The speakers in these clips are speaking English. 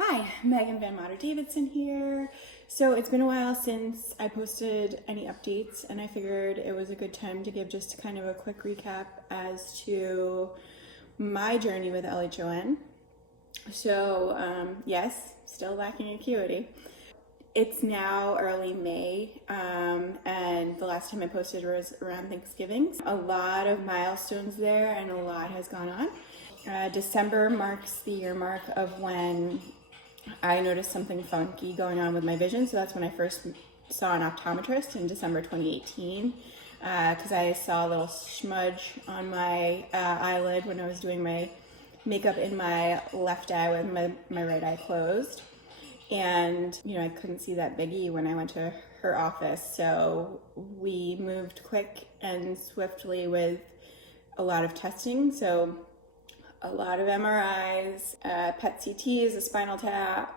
Hi, Megan Van Mater Davidson here. So it's been a while since I posted any updates, and I figured it was a good time to give just kind of a quick recap as to my journey with LHON. So, yes, still lacking acuity. It's now early May, and the last time I posted was around Thanksgiving. A lot of milestones there, and a lot has gone on. December marks the year mark of when I noticed something funky going on with my vision. So that's when I first saw an optometrist in December 2018, because I saw a little smudge on my eyelid when I was doing my makeup in my left eye with my right eye closed. And, I couldn't see that biggie when I went to her office. So we moved quick and swiftly with a lot of testing. So a lot of MRIs, PET CTs, a spinal tap.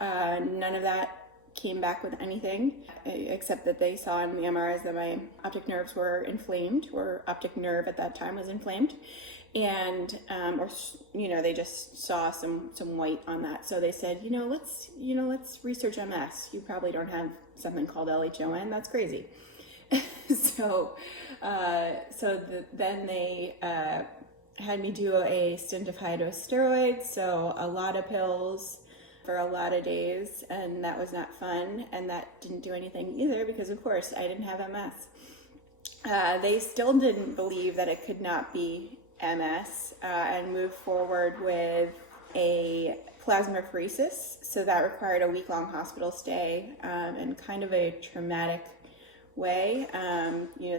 None of that came back with anything, except that they saw in the MRIs that my optic nerves were inflamed, or optic nerve at that time was inflamed. And, they just saw some white on that. So they said, let's research MS. You probably don't have something called LHON. That's crazy. Then they had me do a stint of high-dose steroids, so a lot of pills for a lot of days, and that was not fun, and that didn't do anything either because, of course, I didn't have MS. They still didn't believe that it could not be MS, and moved forward with a plasmapheresis, so that required a week-long hospital stay, and kind of a traumatic way.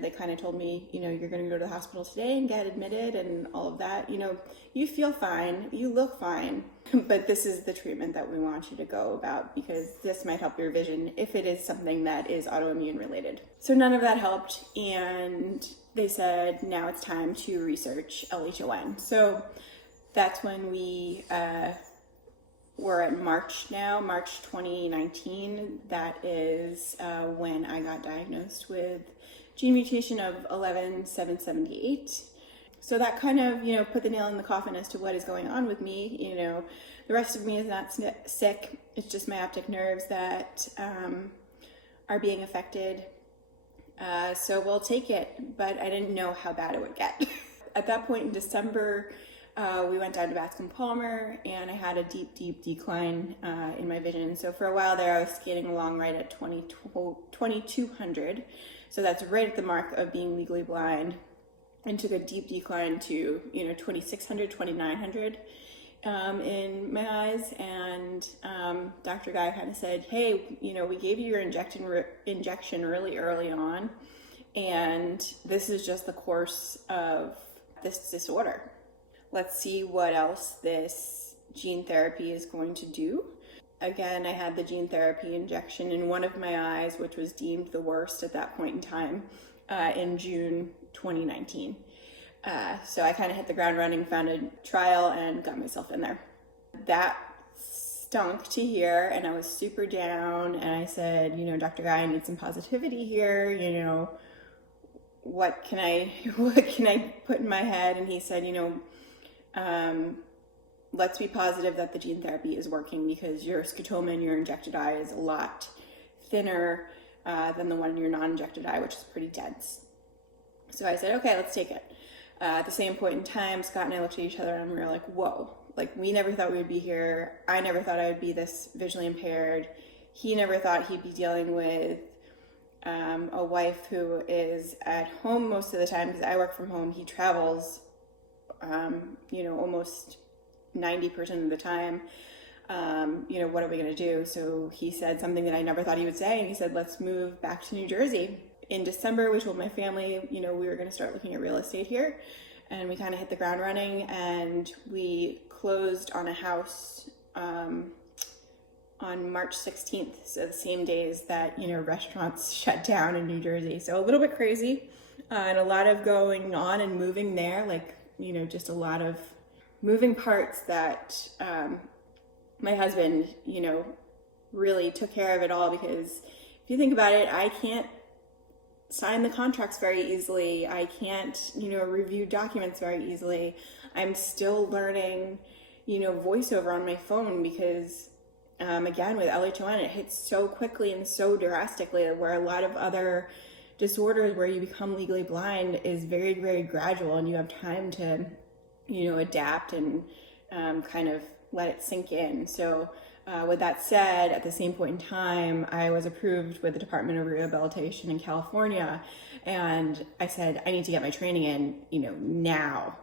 They kind of told me, you're going to go to the hospital today and get admitted and all of that. You feel fine, you look fine, but this is the treatment that we want you to go about because this might help your vision if it is something that is autoimmune related. So none of that helped, and they said, now it's time to research LHON. So that's when we're at March now, March 2019. That is when I got diagnosed with gene mutation of 11778. So that kind of, put the nail in the coffin as to what is going on with me. The rest of me is not sick. It's just my optic nerves that are being affected. So we'll take it, but I didn't know how bad it would get. At that point in December, we went down to Bascom Palmer, and I had a deep decline in my vision. So for a while there, I was skating along right at 2200. So that's right at the mark of being legally blind, and took a deep decline to 2600, 2900 in my eyes. And Dr. Guy kind of said, hey, we gave you your injection really early on, and this is just the course of this disorder. Let's see what else this gene therapy is going to do. Again, I had the gene therapy injection in one of my eyes, which was deemed the worst at that point in time, in June 2019. So I kind of hit the ground running, found a trial, and got myself in there. That stunk to hear, and I was super down, and I said, Dr. Guy, I need some positivity here, what can I put in my head? And he said, let's be positive that the gene therapy is working because your scotoma in your injected eye is a lot thinner than the one in your non-injected eye, which is pretty dense. So I said, okay, let's take it. At the same point in time, Scott and I looked at each other and we were like, whoa, we never thought we would be here. I never thought I would be this visually impaired. He never thought he'd be dealing with a wife who is at home most of the time because I work from home. He travels almost 90% of the time. What are we going to do? So he said something that I never thought he would say, and he said, let's move back to New Jersey. In December, we told my family, we were going to start looking at real estate here, and we kind of hit the ground running, and we closed on a house on March 16th, so the same days that, restaurants shut down in New Jersey. So a little bit crazy, and a lot of going on and moving there, just a lot of moving parts that my husband, really took care of it all, because if you think about it, I can't sign the contracts very easily. I can't, review documents very easily. I'm still learning, voiceover on my phone because again, with LHON, it hits so quickly and so drastically, where a lot of other disorders where you become legally blind is very, very gradual, and you have time to, adapt and kind of let it sink in. So with that said, at the same point in time, I was approved with the Department of Rehabilitation in California, and I said, I need to get my training in, now.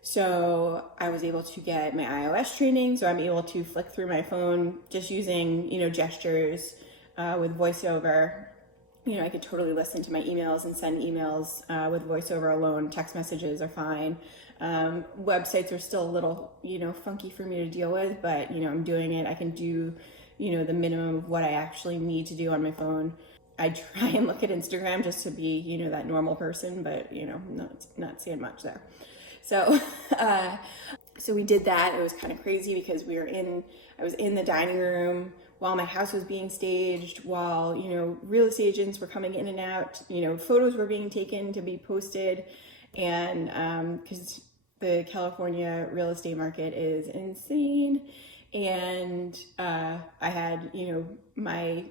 So I was able to get my iOS training, so I'm able to flick through my phone just using, gestures with voiceover. I could totally listen to my emails and send emails with voiceover alone. Text messages are fine. Websites are still a little, funky for me to deal with, but, I'm doing it. I can do, the minimum of what I actually need to do on my phone. I try and look at Instagram just to be, that normal person, but, not seeing much there. So, so we did that. It was kind of crazy because I was in the dining room while my house was being staged, while, real estate agents were coming in and out, photos were being taken to be posted. And, cause the California real estate market is insane. And, I had, my,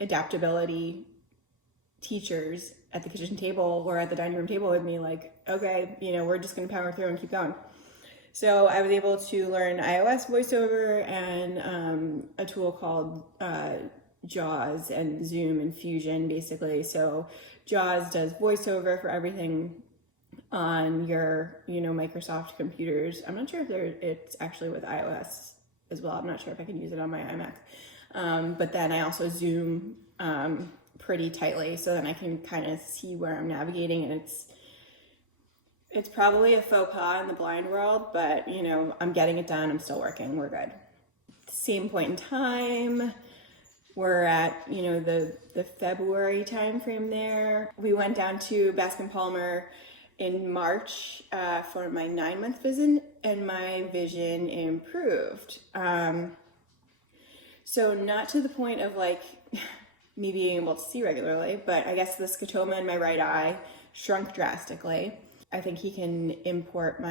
adaptability teachers at the kitchen table or at the dining room table with me, like, okay, we're just going to power through and keep going. So I was able to learn iOS voiceover and a tool called JAWS and Zoom and Fusion, basically. So JAWS does voiceover for everything on your, Microsoft computers. I'm not sure if it's actually with iOS as well. I'm not sure if I can use it on my iMac. But then I also Zoom pretty tightly, so then I can kind of see where I'm navigating, and it's probably a faux pas in the blind world, but I'm getting it done. I'm still working. We're good. Same point in time, we're at the February timeframe there. We went down to Bascom Palmer in March for my 9-month visit, and my vision improved. So not to the point of like me being able to see regularly, but I guess the scotoma in my right eye shrunk drastically. I think he can import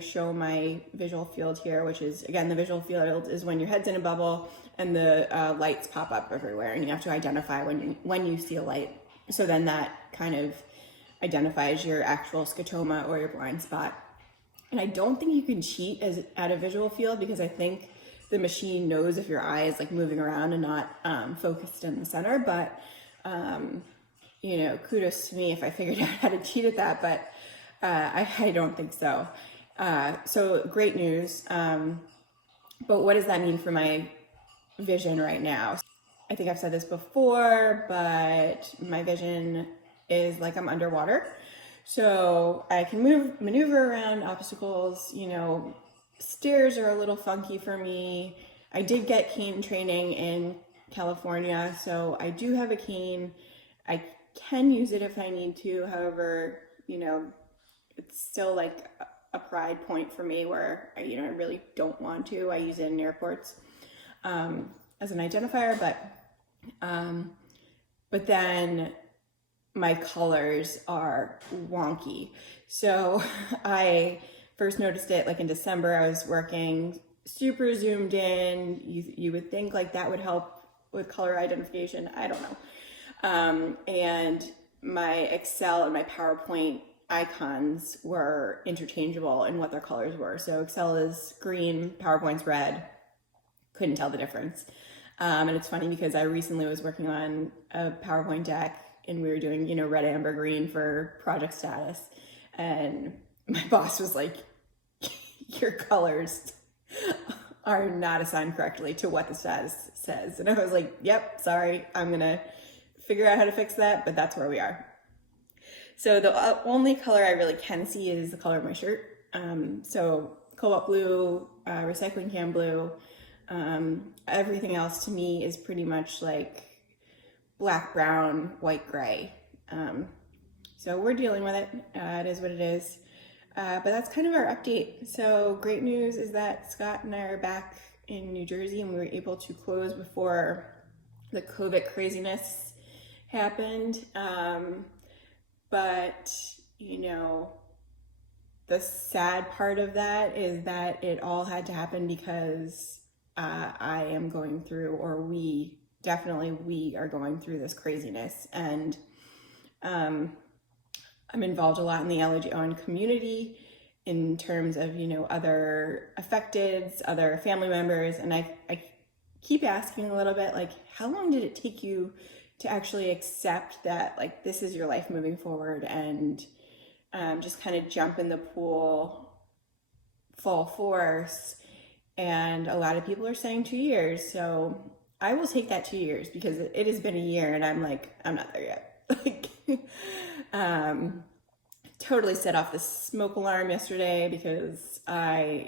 show my visual field here, which is, again, the visual field is when your head's in a bubble and the lights pop up everywhere, and you have to identify when you see a light. So then that kind of identifies your actual scotoma or your blind spot. And I don't think you can cheat at a visual field, because I think the machine knows if your eye is like moving around and not focused in the center. But kudos to me if I figured out how to cheat at that, but I don't think so. So great news. But what does that mean for my vision right now? I think I've said this before, but my vision is like I'm underwater. So I can maneuver around obstacles. Stairs are a little funky for me. I did get cane training in California, so I do have a cane. I can use it if I need to. However, it's still like a pride point for me where I really don't want to. I use it in airports as an identifier, but then my colors are wonky. So I first noticed it like in December. I was working super zoomed in. You would think like that would help with color identification. I don't know. And my Excel and my PowerPoint icons were interchangeable in what their colors were. So Excel is green, PowerPoint's red. Couldn't tell the difference. And it's funny because I recently was working on a PowerPoint deck, and we were doing, red, amber, green for project status. And my boss was like, your colors are not assigned correctly to what the status says. And I was like, yep, sorry, I'm gonna figure out how to fix that, but that's where we are. So the only color I really can see is the color of my shirt. So cobalt blue, recycling can blue. Everything else to me is pretty much like black, brown, white, gray. So we're dealing with it. It is what it is. But that's kind of our update. So great news is that Scott and I are back in New Jersey, and we were able to close before the COVID craziness happened. But, the sad part of that is that it all had to happen because I am going through, or we are going through this craziness. And I'm involved a lot in the LHON community in terms of, other affecteds, other family members. And I keep asking a little bit, like, how long did it take you to actually accept that, like, this is your life moving forward, and just kind of jump in the pool full force? And a lot of people are saying 2 years. So I will take that 2 years, because it has been a year and I'm like, I'm not there yet. Like, totally set off the smoke alarm yesterday because I,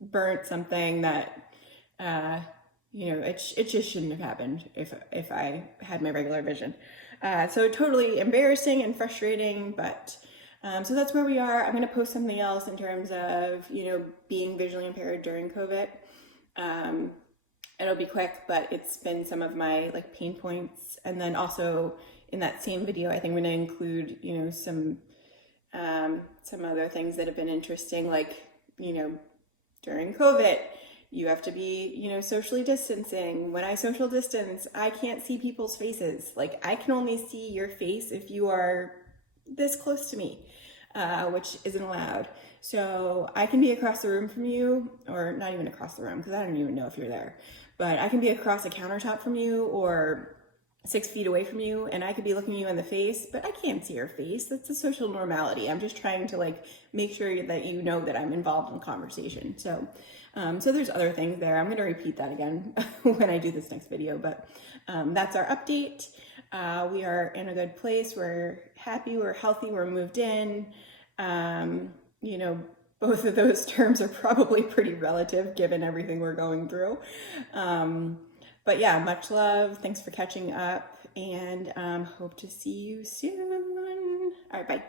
burnt something that, it just shouldn't have happened if I had my regular vision. So totally embarrassing and frustrating, but so that's where we are. I'm going to post something else in terms of, being visually impaired during COVID. It'll be quick, but it's been some of my like pain points. And then also in that same video, I think I'm going to include, some other things that have been interesting, like, during COVID, you have to be, socially distancing. When I social distance, I can't see people's faces. Like, I can only see your face if you are this close to me, which isn't allowed. So I can be across the room from you, or not even across the room, because I don't even know if you're there, but I can be across a countertop from you or 6 feet away from you, and I could be looking you in the face, but I can't see your face. That's a social normality. I'm just trying to like make sure that you know that I'm involved in conversation. So there's other things there. I'm going to repeat that again when I do this next video, but that's our update. We are in a good place. We're happy, we're healthy, we're moved in. Both of those terms are probably pretty relative given everything we're going through. But yeah, much love. Thanks for catching up, and hope to see you soon. All right, bye.